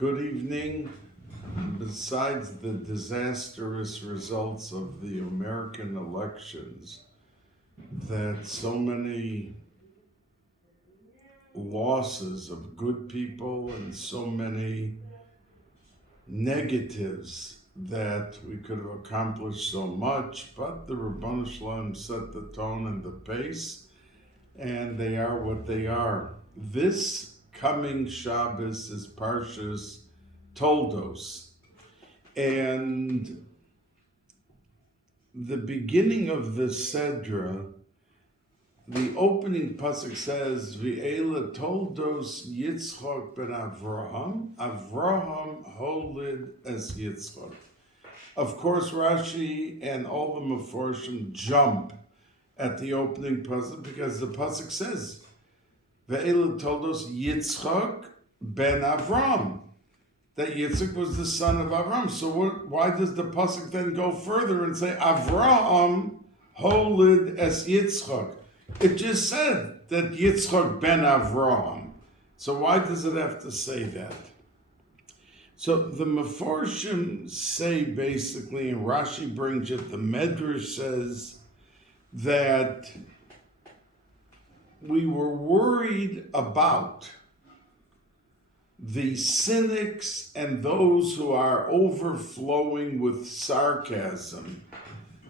Good evening. Besides the disastrous results of the American elections, that so many losses of good people and so many negatives that we could have accomplished so much, but the Ribono Shel Olam set the tone and the pace, and they are what they are. This coming Shabbos is Parshas Toldos, and the beginning of the Sedra, the opening pasuk says, "V'ela Toldos Yitzchak ben Avraham, Avraham holid es Yitzchak." Of course, Rashi and all the Meforshim jump at the opening pasuk because the pasuk says, "V'ela Toldos Yitzchak ben Avraham," that Yitzchak was the son of Avraham. So why does the pasuk then go further and say, "Avraham holid es Yitzchak"? It just said that Yitzchak ben Avraham. So why does it have to say that? So the Meforshim say basically, and Rashi brings it, the Medrash says that we were worried about the cynics and those who are overflowing with sarcasm,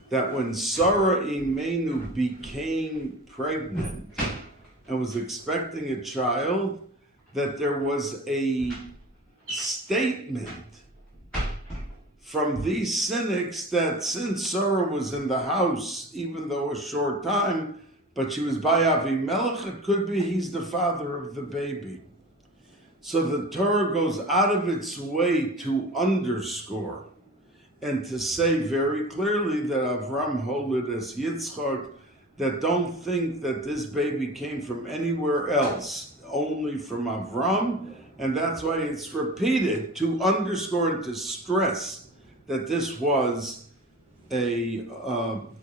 that when Sarah Imenu became pregnant and was expecting a child, that there was a statement from these cynics that since Sarah was in the house, even though a short time, but she was by Avimelech, it could be he's the father of the baby. So the Torah goes out of its way to underscore and to say very clearly that Avram holid as Yitzchak, that don't think that this baby came from anywhere else, only from Avram, and that's why it's repeated to underscore and to stress that this was a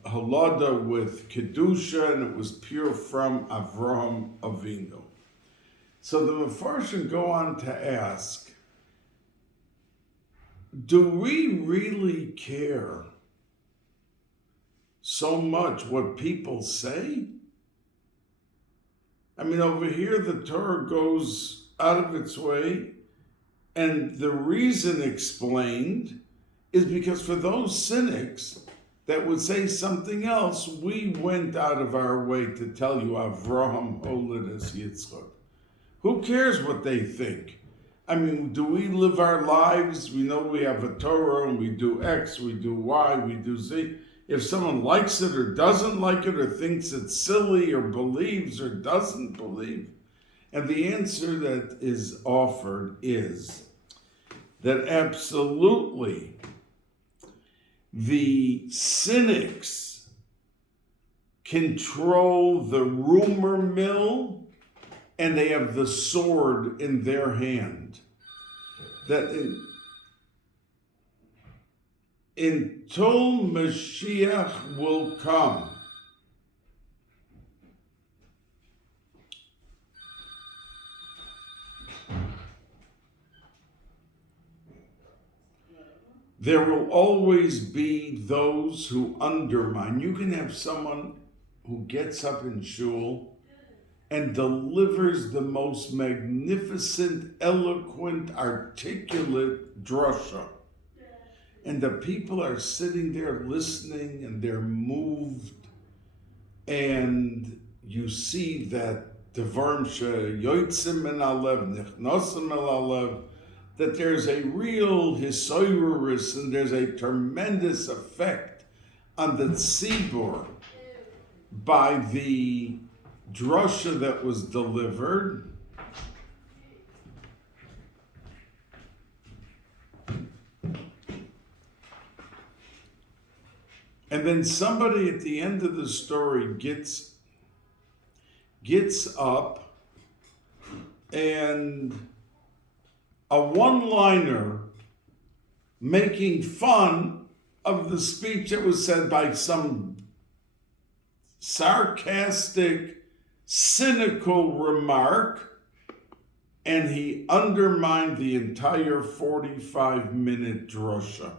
halada with kedusha, and it was pure from Avram Avinu. So the Mefarshim go on to ask, do we really care so much what people say? I mean, over here the Torah goes out of its way, and the reason explained is because for those cynics that would say something else, we went out of our way to tell you Avraham holid es Yitzchak. Who cares what they think? I mean, do we live our lives? We know we have a Torah and we do X, we do Y, we do Z. If someone likes it or doesn't like it or thinks it's silly or believes or doesn't believe, and the answer that is offered is that absolutely the cynics control the rumor mill, and they have the sword in their hand. That until Mashiach will come, there will always be those who undermine. You can have someone who gets up in shul and delivers the most magnificent, eloquent, articulate drasha. And the people are sitting there listening and they're moved. And you see that devarim sheyotzim min halev, nichnosim el halev, that there's a real hisoyrus and there's a tremendous effect on the tzibur by the drasha that was delivered. And then somebody at the end of the story gets up and a one-liner making fun of the speech that was said by some sarcastic, cynical remark, and he undermined the entire 45-minute drosha.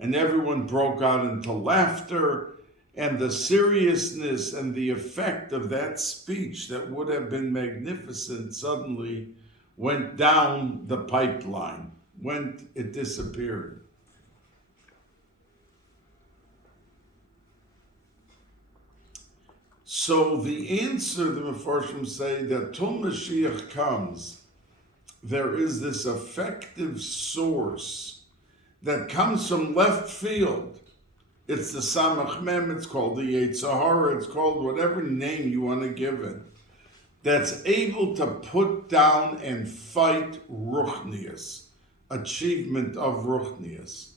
And everyone broke out into laughter, and the seriousness and the effect of that speech that would have been magnificent suddenly went down the pipeline, it disappeared. So the answer, the Mefarshim say, that till Mashiach comes, there is this effective source that comes from left field. It's the Samach Mem, it's called the Yetzirah, it's called whatever name you want to give it, that's able to put down and fight Ruchnius, achievement of Ruchnius.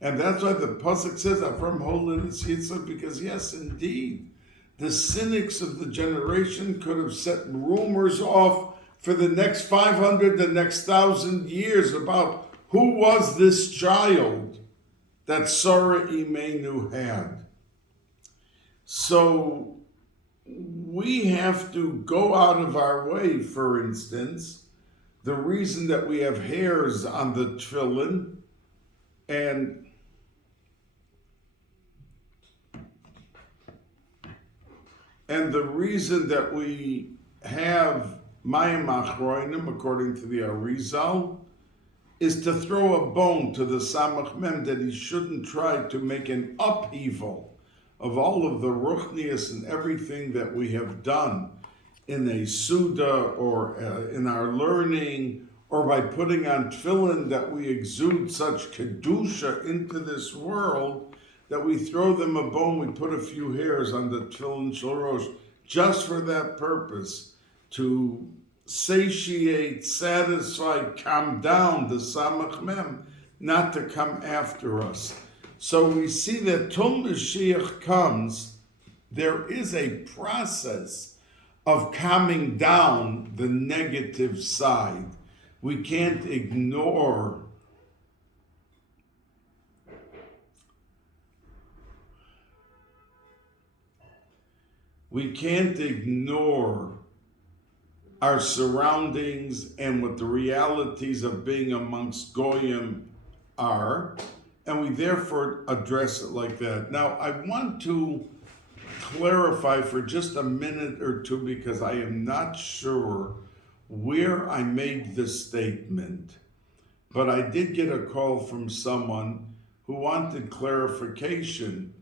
And that's why the Pasuk says, Avram Holiness Yitzchak, because yes, indeed, the cynics of the generation could have set rumors off for the next 500, the next 1,000 years about who was this child that Sarah Imenu had. So we have to go out of our way, for instance, the reason that we have hairs on the tefillin and the reason that we have Mayim Achroinim, according to the Arizal, is to throw a bone to the Samach Mem that he shouldn't try to make an upheaval of all of the Ruchnius and everything that we have done in a Suda or in our learning, or by putting on tefillin that we exude such Kedusha into this world that we throw them a bone, we put a few hairs on the tefillin shorosh just for that purpose, to satiate, satisfy, calm down the Samach Mem, not to come after us. So we see that till Mashiach comes, there is a process of calming down the negative side. We can't ignore our surroundings and what the realities of being amongst Goyim are, and we therefore address it like that. Now, I want to clarify for just a minute or two, because I am not sure where I made this statement, but I did get a call from someone who wanted clarification.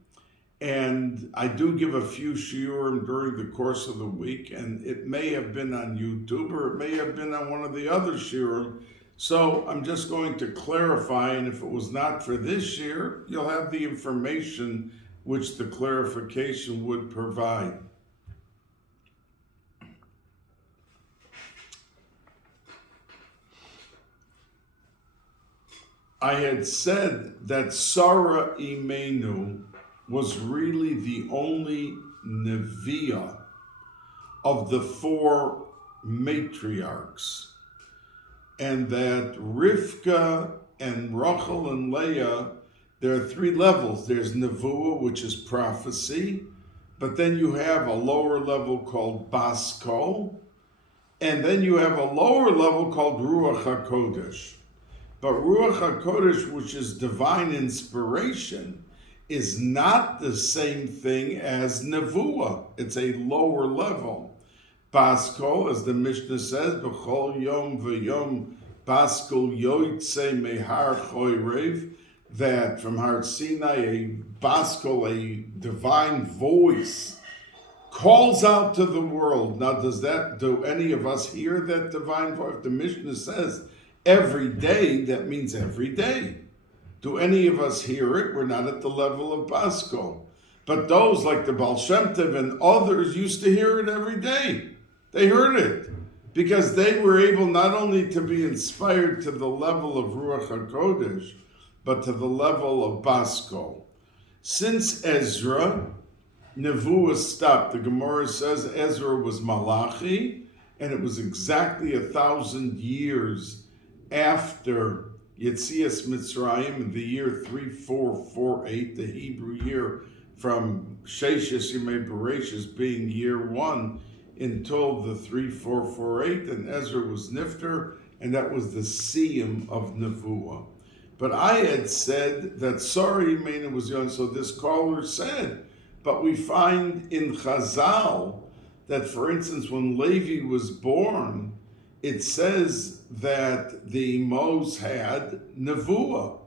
And I do give a few shiurim during the course of the week, and it may have been on YouTube or it may have been on one of the other shiurim. So I'm just going to clarify, and if it was not for this year, you'll have the information which the clarification would provide. I had said that Sarah Imenu was really the only Neviah of the four matriarchs, and that Rivka and Rachel and Leah, there are three levels. There's Nevuah, which is prophecy, but then you have a lower level called Baskol, and then you have a lower level called Ruach HaKodesh. But Ruach HaKodesh, which is divine inspiration, is not the same thing as Nevuah. It's a lower level. Baskol, as the Mishnah says, B'chol yom v'yom Baskol yoytze mehar choyrev, that from Har Sinai, a Baskol, a divine voice, calls out to the world. Now, do any of us hear that divine voice? If the Mishnah says every day, that means every day. Do any of us hear it? We're not at the level of Baskol. But those like the Baal Shem Tov and others used to hear it every day. They heard it because they were able not only to be inspired to the level of Ruach HaKodesh, but to the level of Baskol. Since Ezra, Nevuah stopped. The Gemara says Ezra was Malachi, and it was exactly 1,000 years after Yetzias Mitzrayim in the year 3448, the Hebrew year from Sheshes Yemei Bereshis being year one, until the 3448, and Ezra was Nifter, and that was the siyum of Nevuah. But I had said that sorry, Mena was young, so this caller said, but we find in Chazal that, for instance, when Levi was born, it says that the Mos had Nevuah.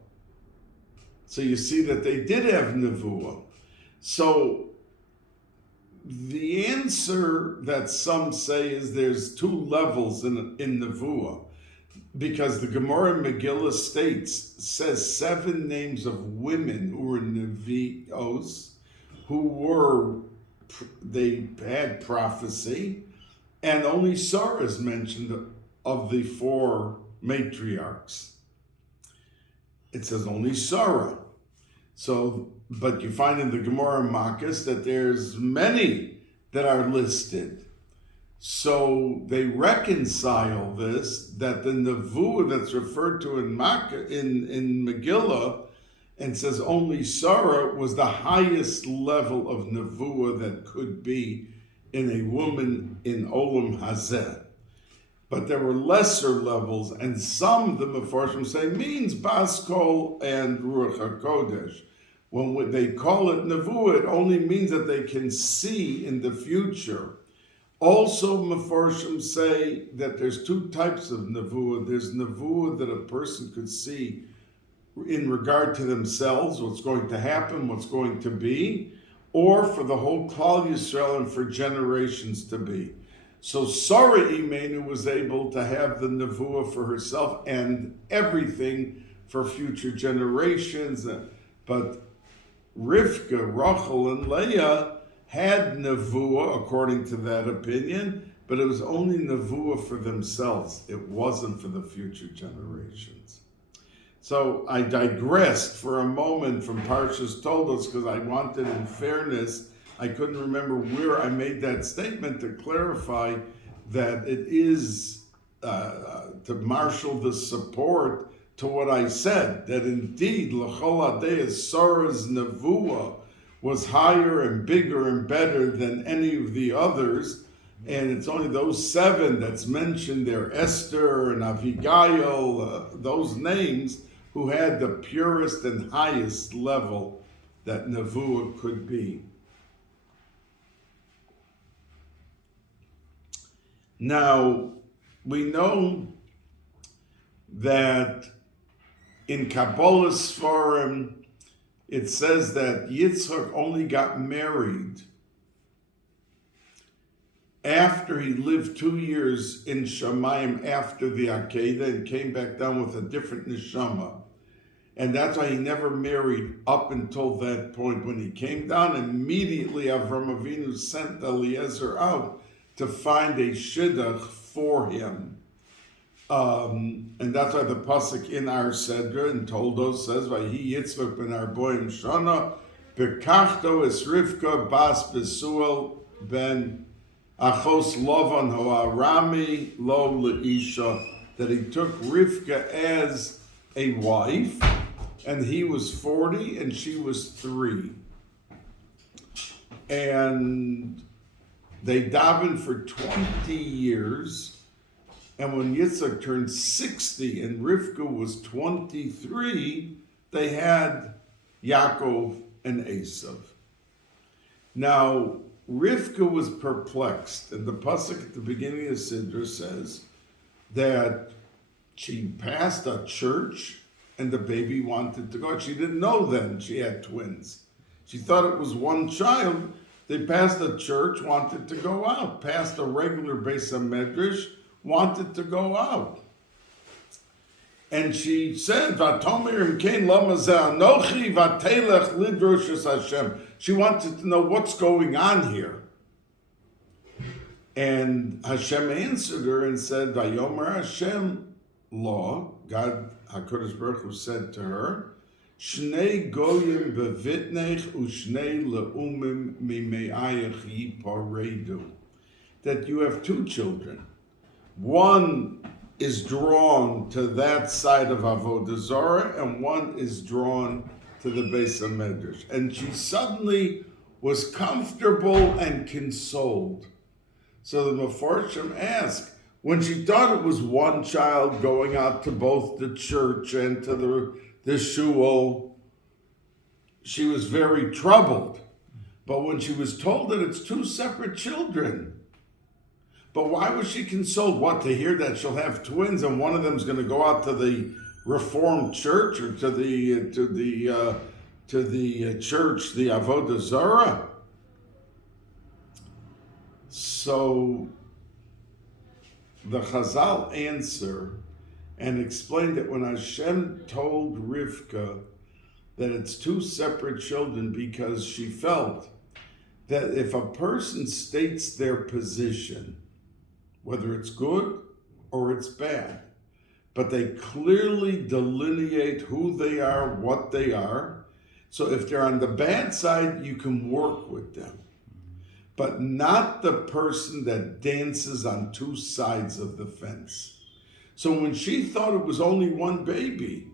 So you see that they did have Nevuah. So the answer that some say is there's two levels in Nevuah, because the Gemara in Megillah says 7 names of women who were Nevios, they had prophecy, and only Sarah is mentioned of the 4 matriarchs. It says only Sarah. So, but you find in the Gemara Makkas that there's many that are listed. So they reconcile this, that the Nevuah that's referred to in Megillah, and says only Sarah was the highest level of Nevuah that could be in a woman in Olam Hazeh. But there were lesser levels, and some of the Mefarshim say means Baskol and Ruach HaKodesh. When they call it Nevuah, it only means that they can see in the future. Also, Mefarshim say that there's 2 types of Nevuah. There's Nevuah that a person could see in regard to themselves, what's going to happen, what's going to be, or for the whole Klal Yisrael and for generations to be. So Sarah Imenu was able to have the Nevuah for herself and everything for future generations. But Rivka, Rachel, and Leah had Nevuah, according to that opinion, but it was only Nevuah for themselves. It wasn't for the future generations. So I digressed for a moment from Parshas Toldos because I wanted, in fairness, I couldn't remember where I made that statement to clarify that it is to marshal the support to what I said, that indeed, L'chol Adei Sarah's Nevuah was higher and bigger and better than any of the others, and it's only those 7 that's mentioned there, Esther and Abigail, those names, who had the purest and highest level that Nevuah could be. Now, we know that in Kabbalah Sfarim, it says that Yitzchak only got married after he lived 2 years in Shamayim after the Akedah and came back down with a different neshama. And that's why he never married up until that point. When he came down, immediately Avram Avinu sent Eliezer out to find a shidduch for him. And that's why the pasuk in our Sedra in Toldos says, "Vahi Yitzchak ben Arboim Shana bekachto es Rivka bas Besuel ben Achos Lovan ho'arami lo leisha," that he took Rivka as a wife, and he was 40 and she was 3. And they davened for 20 years. And when Yitzchak turned 60 and Rivka was 23, they had Yaakov and Esav. Now, Rivka was perplexed, and the pasuk at the beginning of Sidra says that she passed a church and the baby wanted to go out. She didn't know then she had twins. She thought it was one child. They passed a church, wanted to go out. Passed a regular Beis Medrash, wanted to go out. And she said, "Vatomer imkein lama zeh anochi vatelech lidroshus Hashem." She wanted to know what's going on here. And Hashem answered her and said, "Vayomer Hashem lo," God HaKadosh Baruch Hu said to her, "Shnei goyim bevitnech ushnei leumim mimeayach yiparedu," that you have 2 children. One is drawn to that side of Avodah Zarah, and one is drawn to the Beis Medrash. And she suddenly was comfortable and consoled. So the Meforshim asked, when she thought it was one child going out to both the church and to the shul, she was very troubled. But when she was told that it's two separate children, but why was she consoled? What, to hear that she'll have twins and one of them's going to go out to the Reformed Church or to the church, the Avodah Zarah? So the Chazal answer and explained that when Hashem told Rivka that it's two separate children, because she felt that if a person states their position, whether it's good or it's bad, but they clearly delineate who they are, what they are. So if they're on the bad side, you can work with them, but not the person that dances on two sides of the fence. So when she thought it was only one baby,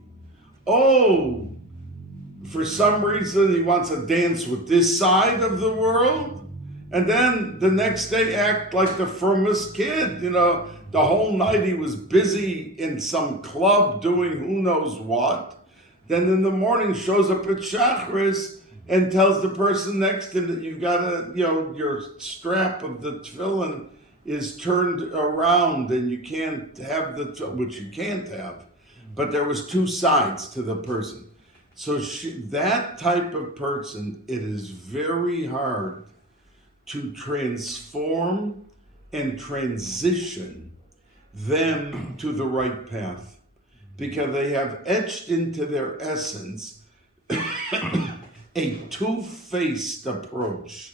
for some reason he wants to dance with this side of the world, and then the next day act like the frommest kid. The whole night he was busy in some club doing who knows what. Then in the morning shows up at Shachris and tells the person next to him that you've got your strap of the tefillin is turned around and you can't have which you can't have. But there was two sides to the person. So that type of person, it is very hard to transform and transition them to the right path, because they have etched into their essence a two-faced approach.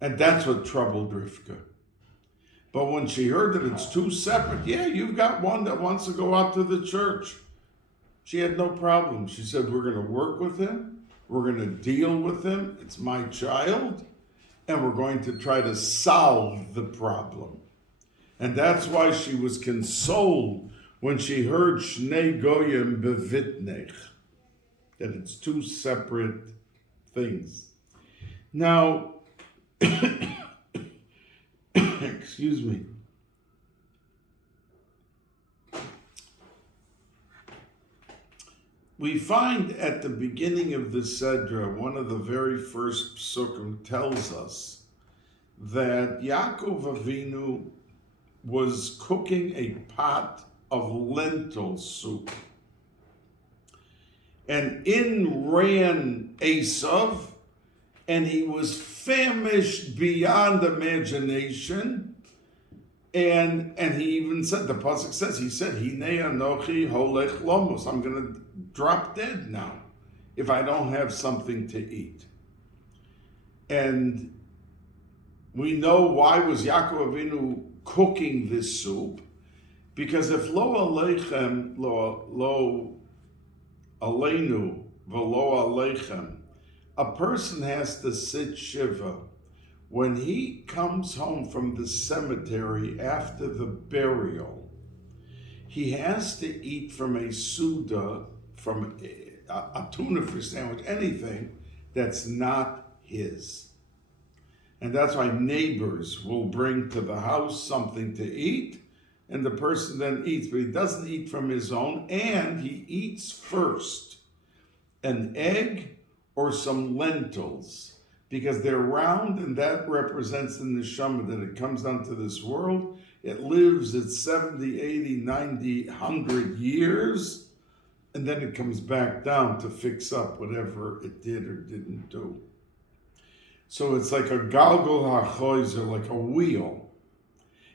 And that's what troubled Rivka. But when she heard that it's two separate, you've got one that wants to go out to the church. She had no problem. She said, we're going to work with him. We're going to deal with him. It's my child. And we're going to try to solve the problem. And that's why she was consoled when she heard Shnei Goyim bevitnech, that it's two separate things. Now, excuse me. We find at the beginning of the Sedra, one of the very first psukim tells us that Yaakov Avinu was cooking a pot of lentil soup. And in ran Esav, and he was famished beyond imagination. And he even said, the pasuk says, he said, Hinei anochi holech lomos, I'm going to drop dead now if I don't have something to eat. And we know why was Yaakov Avinu cooking this soup, because if lo aleichem, lo aleinu, velo aleichem, a person has to sit shiva when he comes home from the cemetery after the burial. He has to eat from a suda, from a tuna fish sandwich, anything that's not his. And that's why neighbors will bring to the house something to eat, and the person then eats, but he doesn't eat from his own, and he eats first an egg or some lentils, because they're round, and that represents the neshama, that it comes down to this world. It lives its 70, 80, 90, 100 years, and then it comes back down to fix up whatever it did or didn't do. So it's like a galgul hachoizer, like a wheel.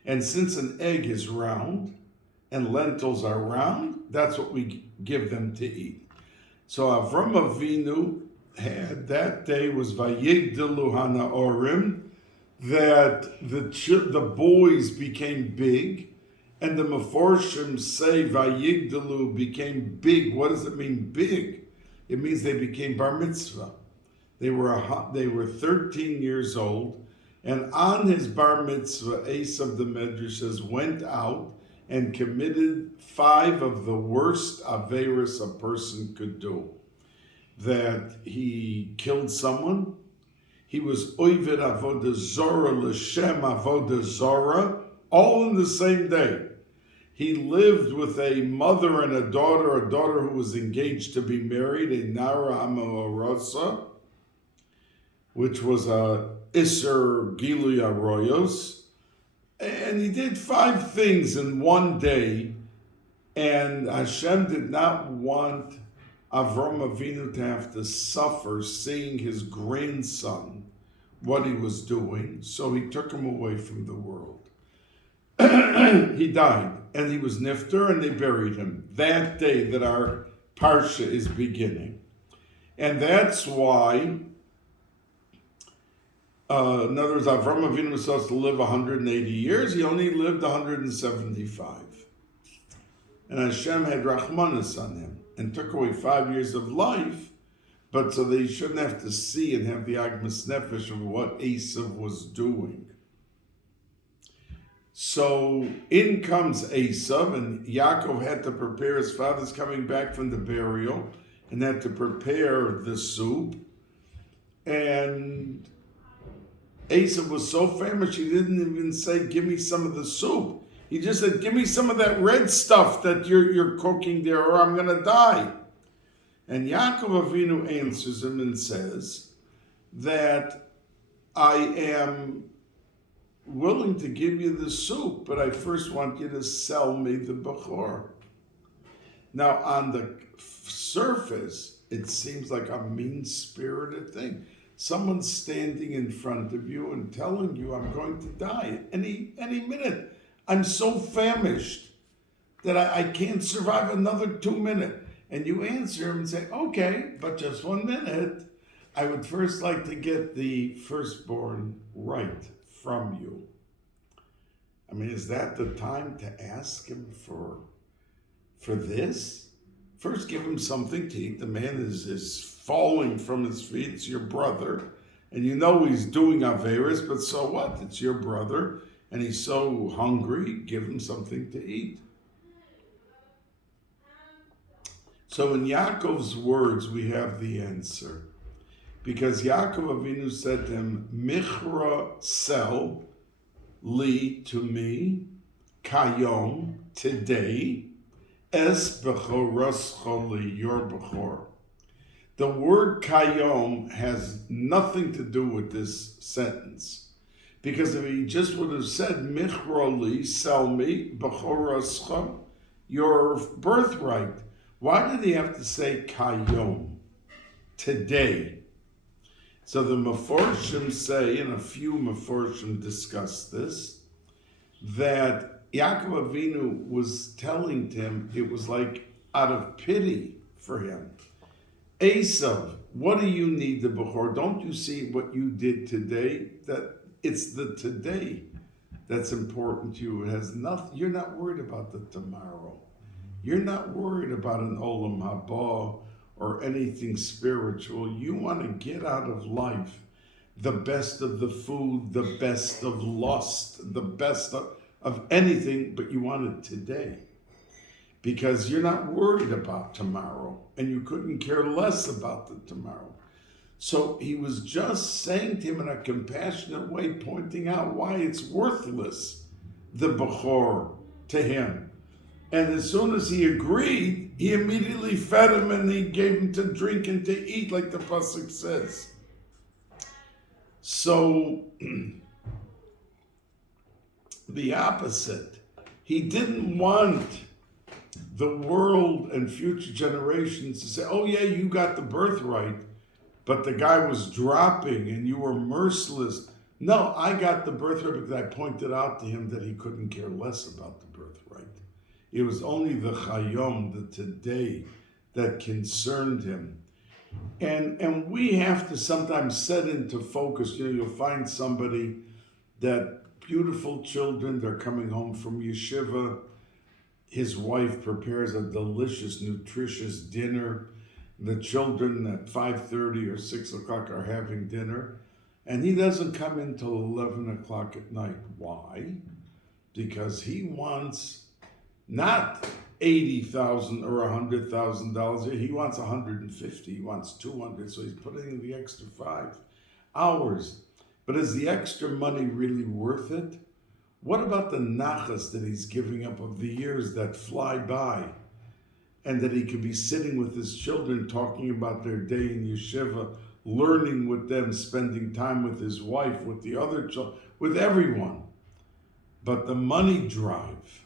And since an egg is round and lentils are round, that's what we give them to eat. So Avram Avinu had, that day was Vayigdalu Hanaorim, that the boys became big, and the Meforshim say Vayigdalu became big. What does it mean, big? It means they became bar mitzvah. They were 13 years old, and on his bar mitzvah, Esav the Medrash went out and committed 5 of the worst averos a person could do. That he killed someone, He was Oived Avodah Zorah L'Shem Avodah Zorah, all in the same day. He lived with a mother and a daughter who was engaged to be married, a Nara Amorasa, which was a Isser Gilui Arroyos. And he did 5 things in one day, and Hashem did not want Avram Avinu to have to suffer seeing his grandson, what he was doing, so he took him away from the world. He died, and he was nifter, and they buried him that day that our Parsha is beginning. And that's why, in other words, Avram Avinu was supposed to live 180 years, he only lived 175. And Hashem had Rachmanis on him, and took away 5 years of life, but so they shouldn't have to see and have the Agmas Nefesh of what Esav was doing. So in comes Esav, and Yaakov had to prepare, his father's coming back from the burial, and had to prepare the soup. And Esav was so famished, he didn't even say, give me some of the soup. He just said, give me some of that red stuff that you're cooking there, or I'm going to die. And Yaakov Avinu answers him and says that I am willing to give you the soup, but I first want you to sell me the Bechor. Now, on the surface, it seems like a mean-spirited thing. Someone's standing in front of you and telling you, I'm going to die any minute. I'm so famished that I can't survive another 2 minutes. And you answer him and say, okay, but just 1 minute. I would first like to get the firstborn right from you. I mean, is that the time to ask him for this? First, give him something to eat. The man is falling from his feet. It's your brother. And you know he's doing Averis, but so what? It's your brother. And he's so hungry, give him something to eat. So in Yaakov's words, we have the answer. Because Yaakov Avinu said to him, Michra, sell, li, to me, kayom, today, es bechorascha li, your bechor. The word kayom has nothing to do with this sentence. Because if he just would have said, Michra li, sell me, bechorascha, your birthright. Why did he have to say kayom, today? So the Meforshim say, and a few Meforshim discuss this, that Yaakov Avinu was telling him, it was like out of pity for him. Esav, what do you need the Bechor? Don't you see what you did today? That it's the today that's important to you. It has nothing. You're not worried about the tomorrow. You're not worried about an Olam Haba or anything spiritual. You want to get out of life the best of the food, the best of lust, the best of anything, but you want it today. Because you're not worried about tomorrow, and you couldn't care less about the tomorrow. So he was just saying to him in a compassionate way, pointing out why it's worthless, the Bechor, to him. And as soon as he agreed, he immediately fed him and he gave him to drink and to eat, like the pasuk says. So, the opposite. He didn't want the world and future generations to say, oh yeah, you got the birthright, but the guy was dropping and you were merciless. No, I got the birthright because I pointed out to him that he couldn't care less about the birthright. It was only the chayom, the today, that concerned him. And we have to sometimes set into focus. You know, you'll find somebody that beautiful children, they're coming home from yeshiva. His wife prepares a delicious, nutritious dinner. The children at 5:30 or 6 o'clock are having dinner. And he doesn't come in till 11 o'clock at night. Why? Because he wants not $80,000 or $100,000. He wants $150. He wants $200. So he's putting in the extra $5. hours. But is the extra money really worth it? What about the nachas that he's giving up of the years that fly by, and that he could be sitting with his children talking about their day in yeshiva, learning with them, spending time with his wife, with the other children, with everyone. But the money drive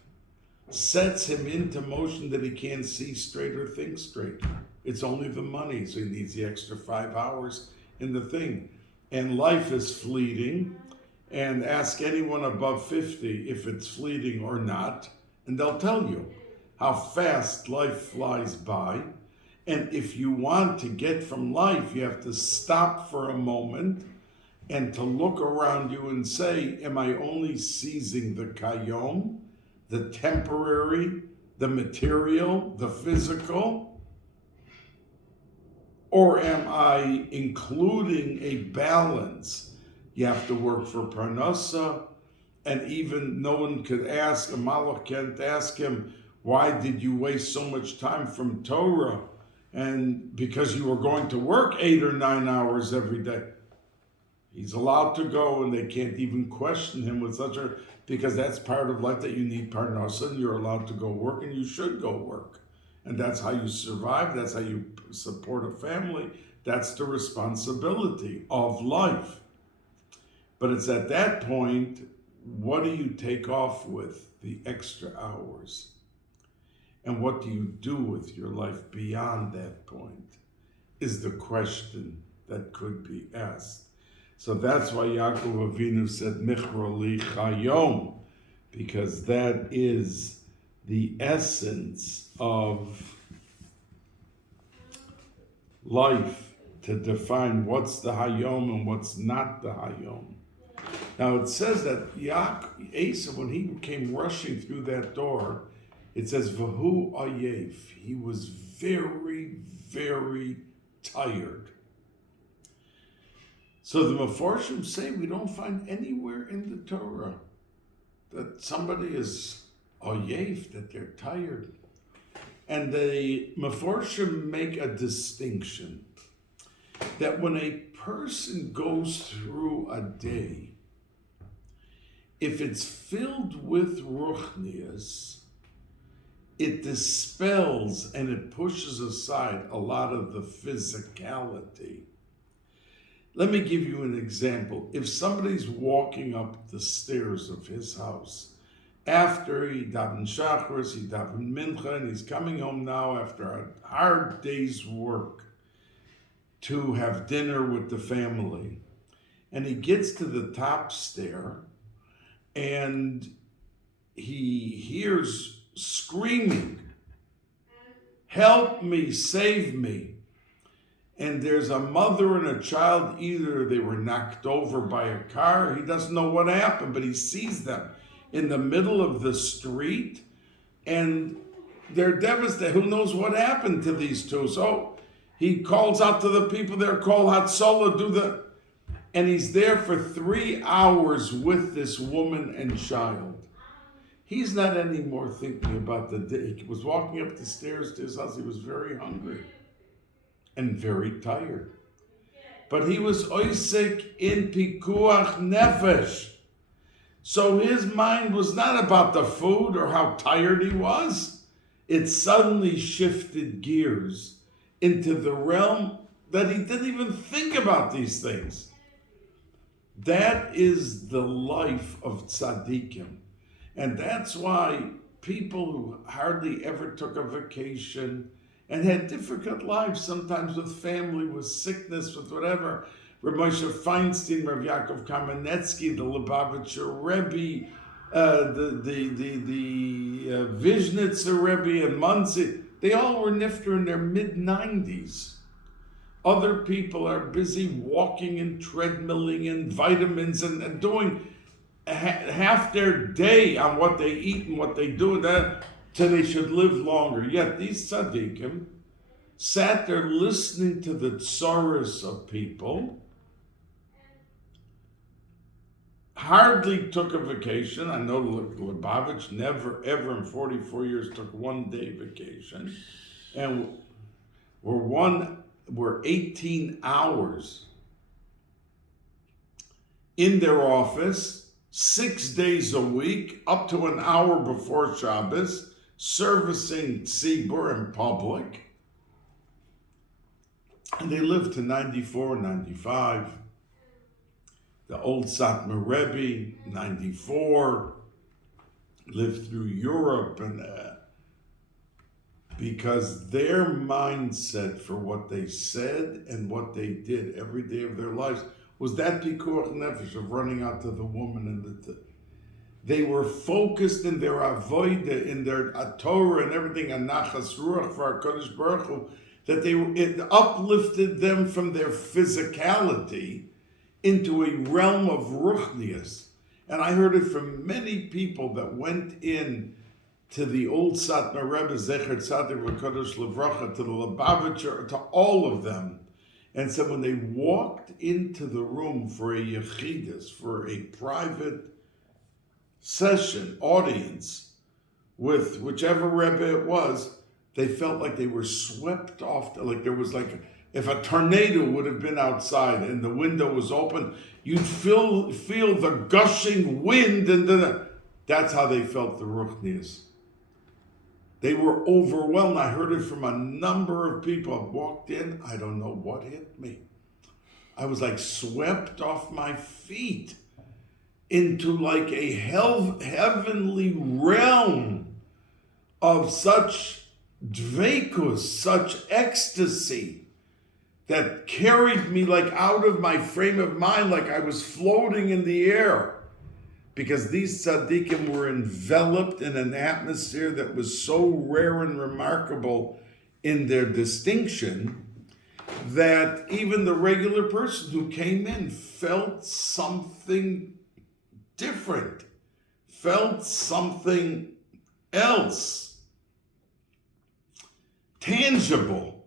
sets him into motion that he can't see straight or think straight. It's only the money, so he needs the extra 5 hours in the thing. And life is fleeting, and ask anyone above 50 if it's fleeting or not, and they'll tell you how fast life flies by. And if you want to get from life, you have to stop for a moment and to look around you and say, am I only seizing the kayom, the temporary, the material, the physical? Or am I including a balance? You have to work for parnasa, and even no one could ask, a malach can't ask him, why did you waste so much time from Torah? And because you were going to work 8 or 9 hours every day. He's allowed to go, and they can't even question him with such a, because that's part of life, that you need parnasa, and you're allowed to go work, and you should go work. And that's how you survive, that's how you support a family, that's the responsibility of life. But it's at that point, what do you take off with the extra hours? And what do you do with your life beyond that point is the question that could be asked. So that's why Yaakov Avinu said, Michroli Chayom, because that is the essence of life, to define what's the Hayom and what's not the Hayom. Now it says that Esau, when he came rushing through that door, it says, Vahu Ayev, he was very, very tired. So the Mefarshim say we don't find anywhere in the Torah that somebody is Ayev, that they're tired. And the Mefarshim make a distinction that when a person goes through a day, if it's filled with ruchnias, it dispels and it pushes aside a lot of the physicality. Let me give you an example. If somebody's walking up the stairs of his house, after he davened Shacharis, he davened Mincha, and he's coming home now after a hard day's work to have dinner with the family, and he gets to the top stair, and he hears screaming, help me, save me. And there's a mother and a child, either they were knocked over by a car, he doesn't know what happened, but he sees them in the middle of the street, and they're devastated. Who knows what happened to these two? So he calls out to the people there, call Hatzolah, and he's there for 3 hours with this woman and child. He's not anymore thinking about the day. He was walking up the stairs to his house. He was very hungry and very tired. But he was oisek in pikuach nefesh. So his mind was not about the food or how tired he was. It suddenly shifted gears into the realm that he didn't even think about these things. That is the life of tzaddikim. And that's why people who hardly ever took a vacation and had difficult lives, sometimes with family, with sickness, with whatever. Rabbi Moshe Feinstein, Rabbi Yaakov Kamenetsky, the Lubavitcher Rebbe, the Vizhnitzer Rebbe and Muncie, they all were nifter in their mid-90s. Other people are busy walking and treadmilling and vitamins and doing half their day on what they eat and what they do, so they should live longer. Yet these tzaddikim sat there listening to the tsaras of people, hardly took a vacation. I know Lubavitch never, ever in 44 years took 1 day vacation. And we're 18 hours in their office 6 days a week, up to an hour before Shabbos, servicing tzibur in public. And they lived to 94, 95. The old Satmar Rebbe, 94, lived through Europe, and because their mindset for what they said and what they did every day of their lives was that pikuach nefesh of running out to the woman and they were focused in their avodah, in their Torah and everything, and nachas ruach for HaKadosh Baruch Hu, that it uplifted them from their physicality into a realm of ruchnius. And I heard it from many people that went in to the old Satmar Rebbe, Zecher Tzadik V'Kadosh Levracha, to the Lubavitcher, to all of them, and said when they walked into the room for a yechidus, for a private session, audience, with whichever Rebbe it was, they felt like they were swept off, like there was like, if a tornado would have been outside and the window was open, you'd feel the gushing wind, and that's how they felt the ruchnius. They were overwhelmed. I heard it from a number of people. I walked in, I don't know what hit me. I was like swept off my feet into like a heavenly realm of such dveikus, such ecstasy, that carried me like out of my frame of mind, like I was floating in the air. Because these tzaddikim were enveloped in an atmosphere that was so rare and remarkable in their distinction that even the regular person who came in felt something different, felt something else, tangible.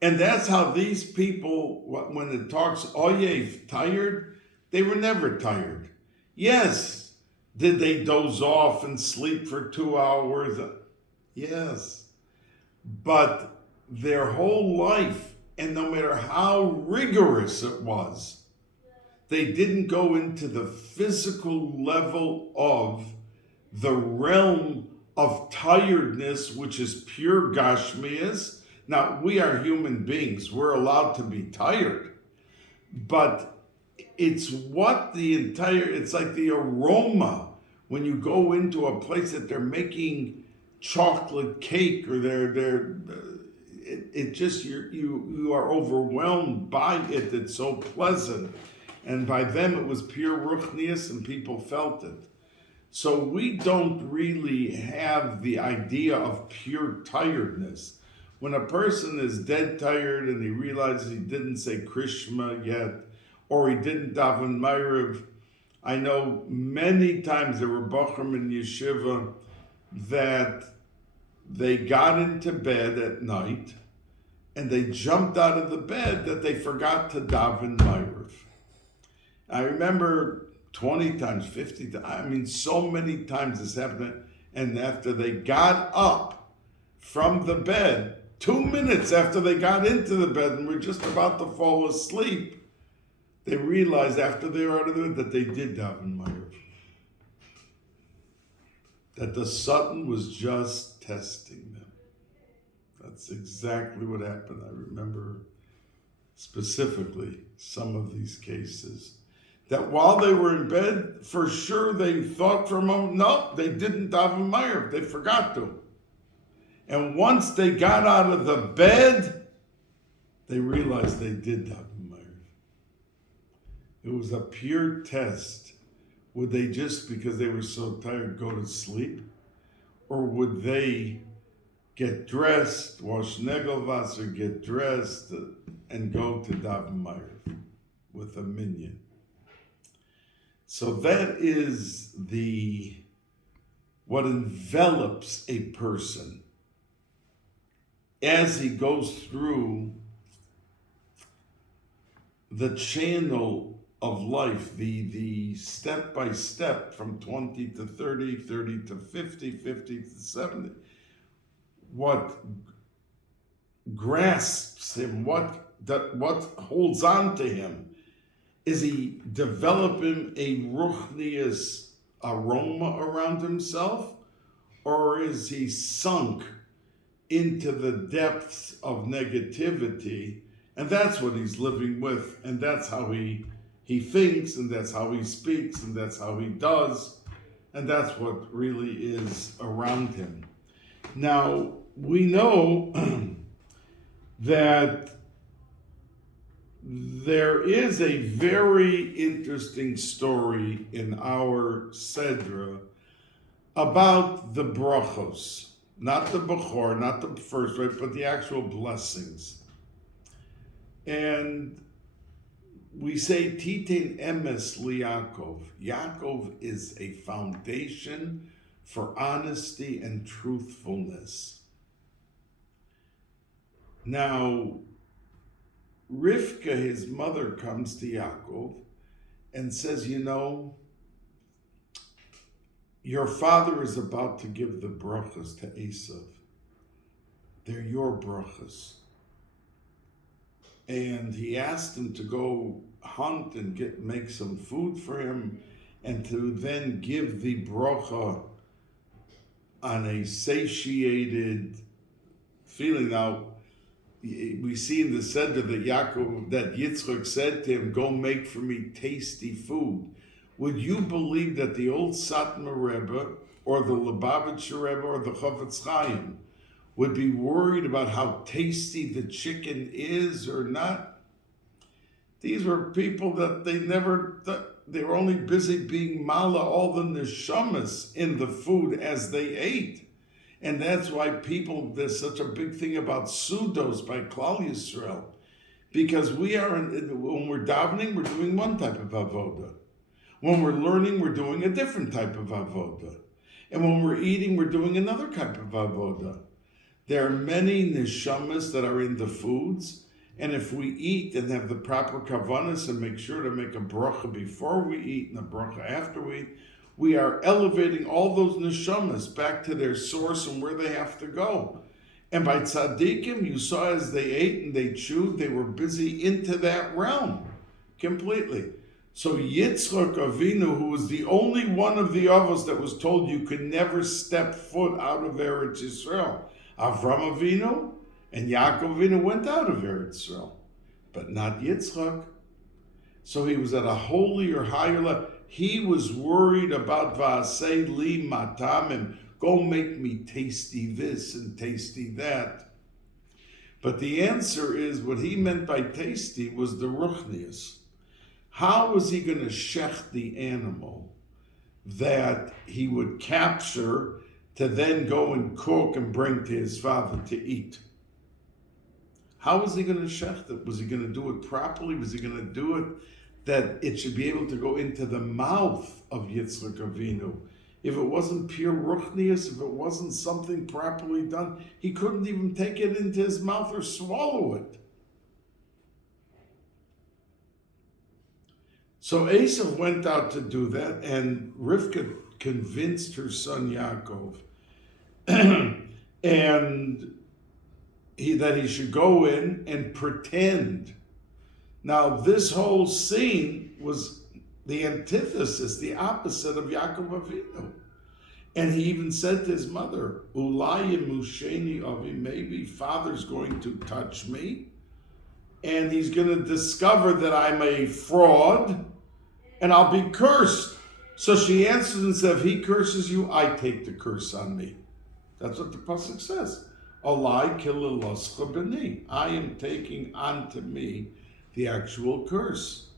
And that's how these people, when it talks, oyev, tired, they were never tired. Yes. Did they doze off and sleep for 2 hours? Yes. But their whole life, and no matter how rigorous it was, they didn't go into the physical level of the realm of tiredness, which is pure gashmias. Now, we are human beings. We're allowed to be tired. But it's it's like the aroma when you go into a place that they're making chocolate cake, or you are overwhelmed by it. It's so pleasant. And by them, it was pure ruchnius, and people felt it. So we don't really have the idea of pure tiredness. When a person is dead tired and he realizes he didn't say Krishma yet, or he didn't daven myriad, I know many times there were bochum in yeshiva that they got into bed at night and they jumped out of the bed that they forgot to daven myriad. I remember 20 times, 50 times, so many times this happened. And after they got up from the bed, 2 minutes after they got into the bed and were just about to fall asleep, they realized after they were out of the bed that they did daven myriad. That the Satan was just testing them. That's exactly what happened. I remember specifically some of these cases. That while they were in bed, for sure they thought for a moment, no, they didn't daven myriad. They forgot to. And once they got out of the bed, they realized they did daven myriad. It was a pure test. Would they just, because they were so tired, go to sleep? Or would they get dressed, wash negelvasser, get dressed, and go to daven myriad with a minyan? So that is what envelops a person as he goes through the channel of life, the step by step from 20 to 30, 30 to 50, 50 to 70. What grasps him, what holds on to him, Is he developing a ruchnius aroma around himself? Or is he sunk into the depths of negativity? And that's what he's living with. And that's how he thinks, and that's how he speaks, and that's how he does. And that's what really is around him. Now, we know that there is a very interesting story in our Sedra about the brachos, not the Bechor, not the first, right, but the actual blessings. And we say, Titin emes liYaakov. Yaakov is a foundation for honesty and truthfulness. Now, Rivka, his mother, comes to Yaakov and says, your father is about to give the brachas to Esav. They're your brachas. And he asked him to go hunt and make some food for him, and to then give the bracha on a satiated feeling. Now, we see in the Seder that Yitzchak said to him, go make for me tasty food. Would you believe that the old Satmar Rebbe or the Lubavitcher Rebbe or the Chofetz Chaim would be worried about how tasty the chicken is or not? These were people that they were only busy being mala all the neshamas in the food as they ate. And that's why there's such a big thing about sudos by Klal Yisrael. Because when we're davening, we're doing one type of avoda. When we're learning, we're doing a different type of avoda. And when we're eating, we're doing another type of avoda. There are many neshamas that are in the foods. And if we eat and have the proper kavanas and make sure to make a bracha before we eat and a bracha after we eat, we are elevating all those neshamas back to their source and where they have to go. And by tzaddikim, you saw as they ate and they chewed, they were busy into that realm completely. So Yitzchak Avinu, who was the only one of the Avos that was told you could never step foot out of Eretz Yisrael. Avram Avinu and Yaakov Avinu went out of Eretz Yisrael, but not Yitzchak. So he was at a holier, higher level. He was worried about Va'asei li matamim, go make me tasty this and tasty that. But the answer is, what he meant by tasty was the ruchnius. How was he going to shech the animal that he would capture to then go and cook and bring to his father to eat? How was he going to shech it? Was he going to do it properly? Was he going to do it that it should be able to go into the mouth of Yitzchak Avinu? If it wasn't pure ruchnius, if it wasn't something properly done, he couldn't even take it into his mouth or swallow it. So Esav went out to do that, and Rivka convinced her son Yaakov and that he should go in and pretend. Now, this whole scene was the antithesis, the opposite of Yaakov Avinu. And he even said to his mother, Ulai Musheni Avi, maybe father's going to touch me, and he's going to discover that I'm a fraud, and I'll be cursed. So she answers and says, if he curses you, I take the curse on me. That's what the pasuk says. Alai kilaloscha b'ni. I am taking onto me the actual curse.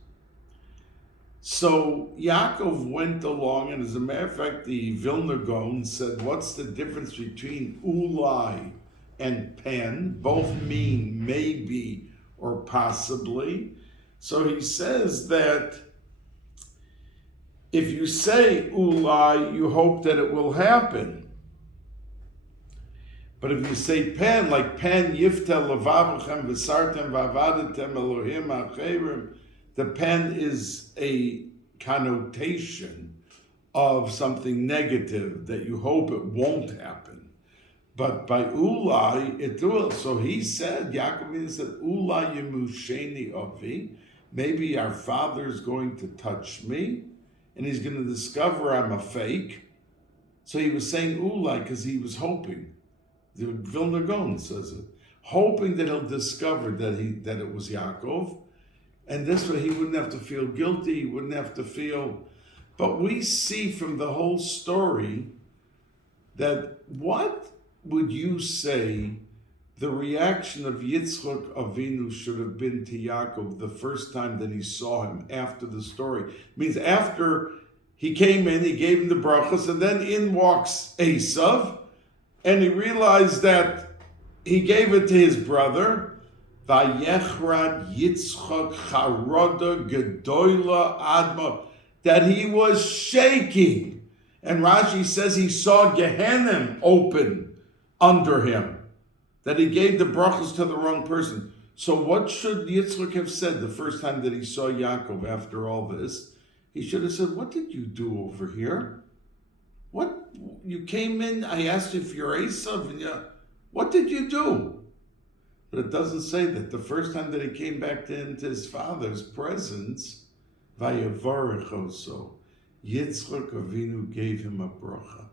So Yaakov went along, and as a matter of fact, the Vilna Gaon said, what's the difference between ulai and pen? Both mean maybe or possibly. So he says that if you say ulai, you hope that it will happen. But if you say pen, like pen yifta levavachem v'sartem v'avadetem Elohim acherim, the pen is a connotation of something negative that you hope it won't happen. But by ulai, it will. So he said, Yaakov said, ulai yemusheni avi, maybe our father's going to touch me, and he's going to discover I'm a fake. So he was saying Ulai because he was hoping. The Vilna Gaon says it. Hoping that he'll discover that it was Yaakov, and this way he wouldn't have to feel guilty, he wouldn't have to feel... But we see from the whole story that what would you say the reaction of Yitzchak Avinu should have been to Yaakov the first time that he saw him after the story? It means after he came in, he gave him the brachas, and then in walks Esav, and he realized that he gave it to his brother. Vayechrad Yitzchak charoda gedoyla adma, that he was shaking. And Rashi says he saw Gehenna open under him, that he gave the brachas to the wrong person. So what should Yitzchak have said the first time that he saw Yaakov after all this? He should have said, what did you do over here? What? You came in, I asked you if you're Esav, and what did you do? But it doesn't say that. The first time that he came back into his father's presence, Vayevarechoso, Yitzchak Avinu gave him a bracha.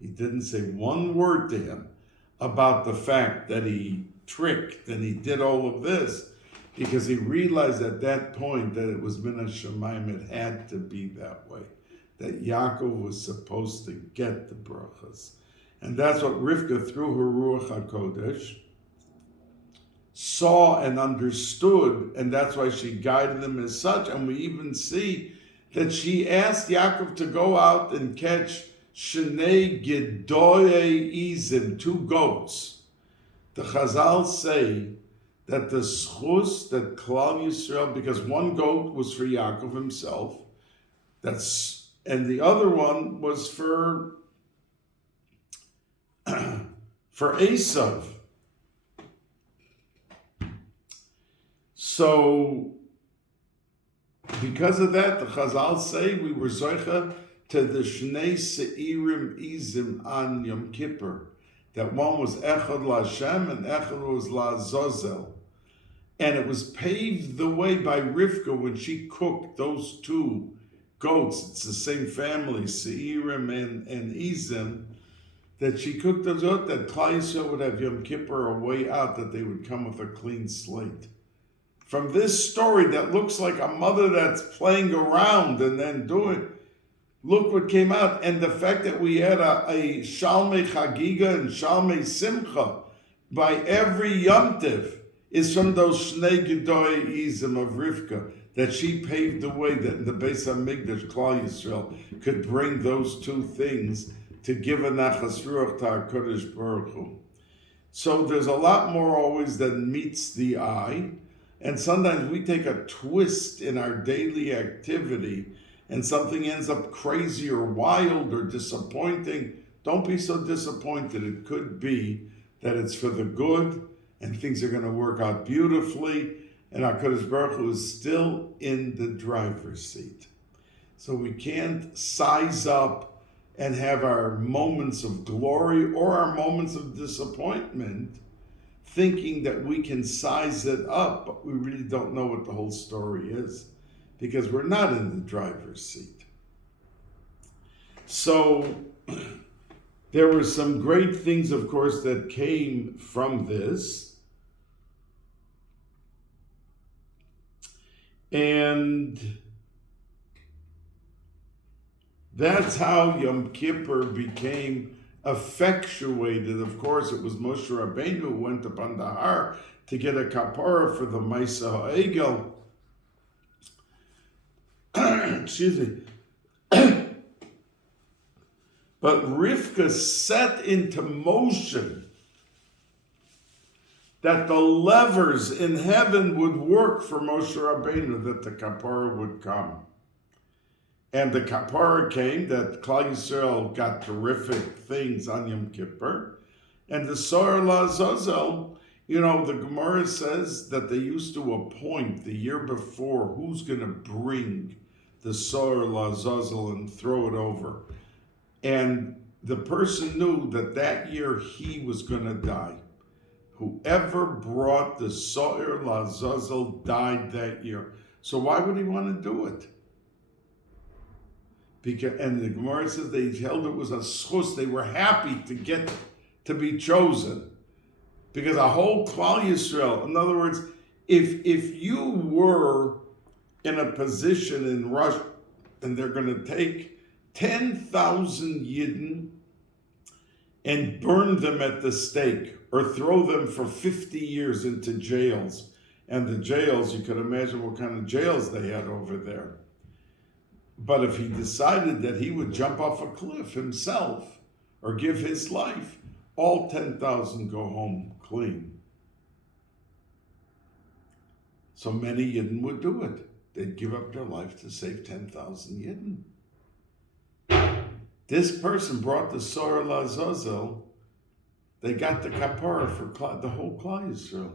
He didn't say one word to him about the fact that he tricked and he did all of this, because he realized at that point that it was min hashamayim, it had to be that way, that Yaakov was supposed to get the brachas. And that's what Rivka, through her Ruach HaKodesh, saw and understood, and that's why she guided them as such. And we even see that she asked Yaakov to go out and catch Shnei Gedoye Izim, 2 goats. The Chazal say that the schus that Klal Yisrael, because one goat was for Yaakov himself, and the other one was for Esav. So, because of that, the Chazal say we were zoicha to the Shnei Seirim Izim on Yom Kippur. That one was Echad LaShem and Echad was LaZozel. And it was paved the way by Rivka when she cooked those 2 goats. It's the same family, Seirim and Izim, that she cooked those out, that Klal Yisrael would have Yom Kippur a way out, that they would come with a clean slate. From this story that looks like a mother that's playing around and then doing, look what came out. And the fact that we had a Shalmei Chagiga and Shalmei Simcha by every Yom Tiv is from those Shnei Gedoy Izim of Rivka, that she paved the way that in the Bais HaMikdash, Klal Yisrael could bring those 2 things to give a nachas ruach to our Kodesh Baruch Hu. So there's a lot more always than meets the eye. And sometimes we take a twist in our daily activity and something ends up crazy or wild or disappointing. Don't be so disappointed. It could be that it's for the good and things are going to work out beautifully, and our Kodesh Baruch Hu is still in the driver's seat. So we can't size up and have our moments of glory or our moments of disappointment thinking that we can size it up, but we really don't know what the whole story is because we're not in the driver's seat. So there were some great things, of course, that came from this. And that's how Yom Kippur became effectuated. Of course, it was Moshe Rabbeinu who went upon the Har to get a kapara for the Maisa Ha'egel. Excuse me. But Rivka set into motion that the levers in heaven would work for Moshe Rabbeinu, that the kapara would come. And the kapara came, that Klal Yisrael got terrific things on Yom Kippur. And the Soar LaZazel, the Gemara says that they used to appoint the year before who's going to bring the Soar LaZazel and throw it over. And the person knew that that year he was going to die. Whoever brought the Soar LaZazel died that year. So why would he want to do it? Because, and the Gemara says they held it was a schus. They were happy to get to be chosen. Because a whole Klal Yisrael, in other words, if you were in a position in Russia and they're going to take 10,000 Yidden and burn them at the stake or throw them for 50 years into jails, and the jails, you could imagine what kind of jails they had over there. But if he decided that he would jump off a cliff himself or give his life, all 10,000 go home clean. So many Yidden would do it. They'd give up their life to save 10,000 Yidden. This person brought the Sorah Lazazel. They got the kapara for the whole Klal Yisrael.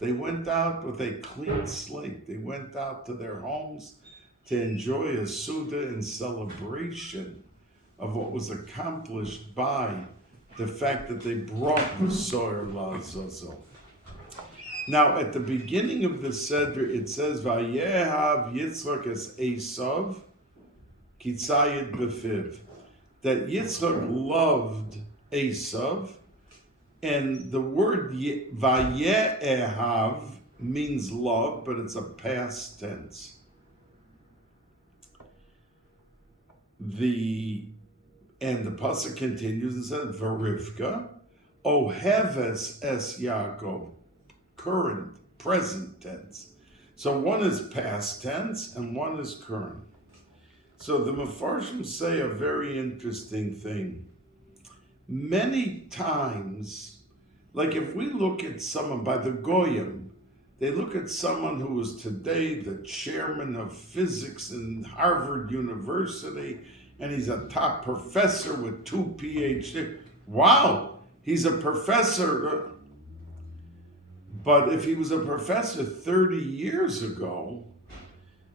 They went out with a clean slate. They went out to their homes to enjoy a Suda in celebration of what was accomplished by the fact that they brought the Sorah Lazazel. Now, at the beginning of the Seder, it says, Vayehav Yitzchak es Esav, Kitzayid Befiv. That Yitzchak loved Esav, and the word Vayehav means love, but it's a past tense. And the pasuk continues and says, V'Rivka, Oheves es Yaakov, current, present tense. So one is past tense and one is current. So the Mefarshim say a very interesting thing. Many times, like if we look at someone by the Goyim, they look at someone who is today the chairman of physics in Harvard University, and he's a top professor with 2 PhDs. Wow, he's a professor. But if he was a professor 30 years ago,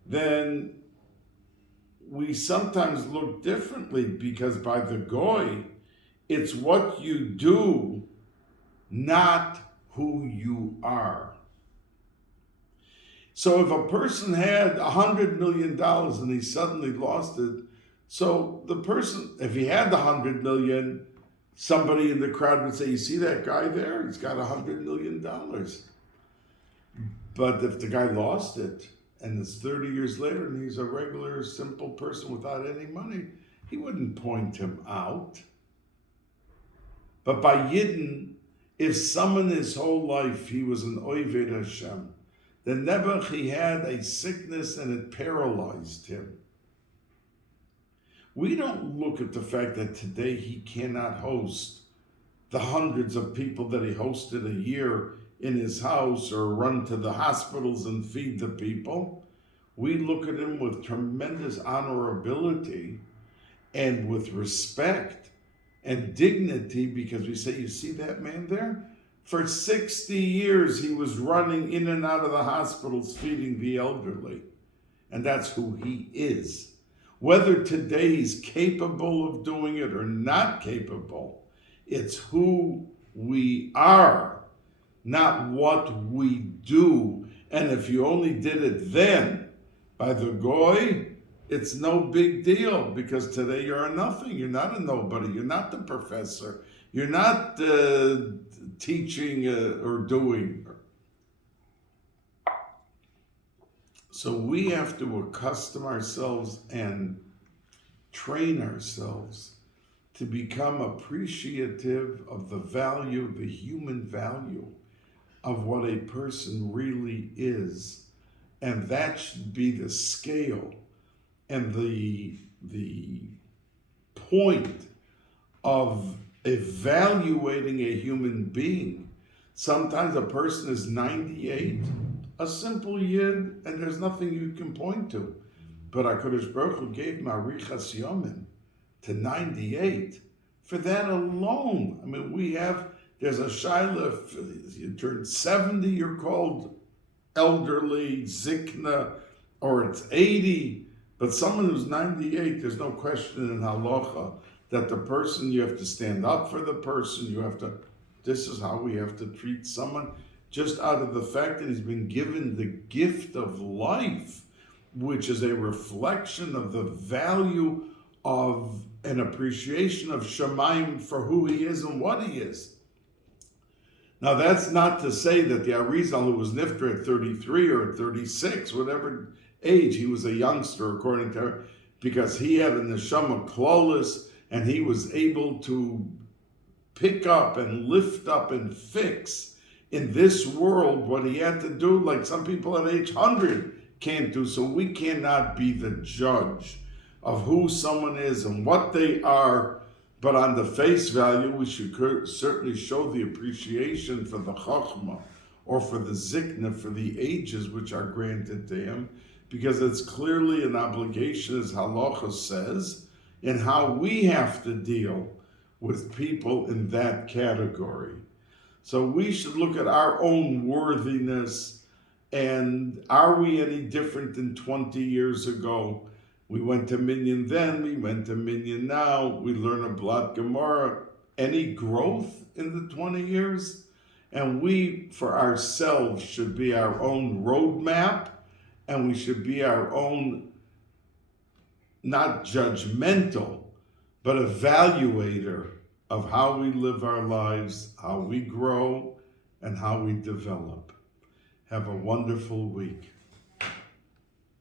then we sometimes look differently, because by the Goy, it's what you do, not who you are. So if a person had $100 million and he suddenly lost it, so the person, if he had the 100 million, somebody in the crowd would say, you see that guy there? He's got $100 million. But if the guy lost it, and it's 30 years later, and he's a regular, simple person without any money, he wouldn't point him out. But by Yidden, if someone his whole life, he was an Oived Hashem, then never he had a sickness and it paralyzed him. We don't look at the fact that today he cannot host the hundreds of people that he hosted a year in his house or run to the hospitals and feed the people. We look at him with tremendous honorability and with respect and dignity, because we say, you see that man there? For 60 years, he was running in and out of the hospitals feeding the elderly. And that's who he is. Whether today he's capable of doing it or not capable, it's who we are, not what we do. And if you only did it then, by the Goy, it's no big deal, because today you're a nothing. You're not a nobody. You're not the professor. You're not teaching or doing. So we have to accustom ourselves and train ourselves to become appreciative of the value, the human value of what a person really is. And that should be the scale and the point of evaluating a human being. Sometimes a person is 98, a simple Yid, and there's nothing you can point to. But HaKadosh Baruch Hu gave him Arichas Yomin to 98. For that alone, I mean, there's a Shaila, you turn 70, you're called elderly, Zikna, or it's 80. But someone who's 98, there's no question in halacha that the person, you have to stand up for the person, this is how we have to treat someone. just out of the fact that he's been given the gift of life, which is a reflection of the value of an appreciation of Shemayim for who he is and what he is. Now, that's not to say that the Arizal, who was Nifter at 33 or at 36, whatever age, he was a youngster, according to her, because he had a neshama klolis, and he was able to pick up and lift up and fix in this world what he had to do, like some people at age 100 can't do. So we cannot be the judge of who someone is and what they are. But on the face value, we should certainly show the appreciation for the chachma or for the zikna, for the ages which are granted to him, because it's clearly an obligation, as halacha says, in how we have to deal with people in that category. So we should look at our own worthiness, and are we any different than 20 years ago? We went to Minyan then, we went to Minyan now, we learn a Blat Gemara. Any growth in the 20 years? And we, for ourselves, should be our own roadmap, and we should be our own, not judgmental, but evaluator of how we live our lives, how we grow, and how we develop. Have a wonderful week.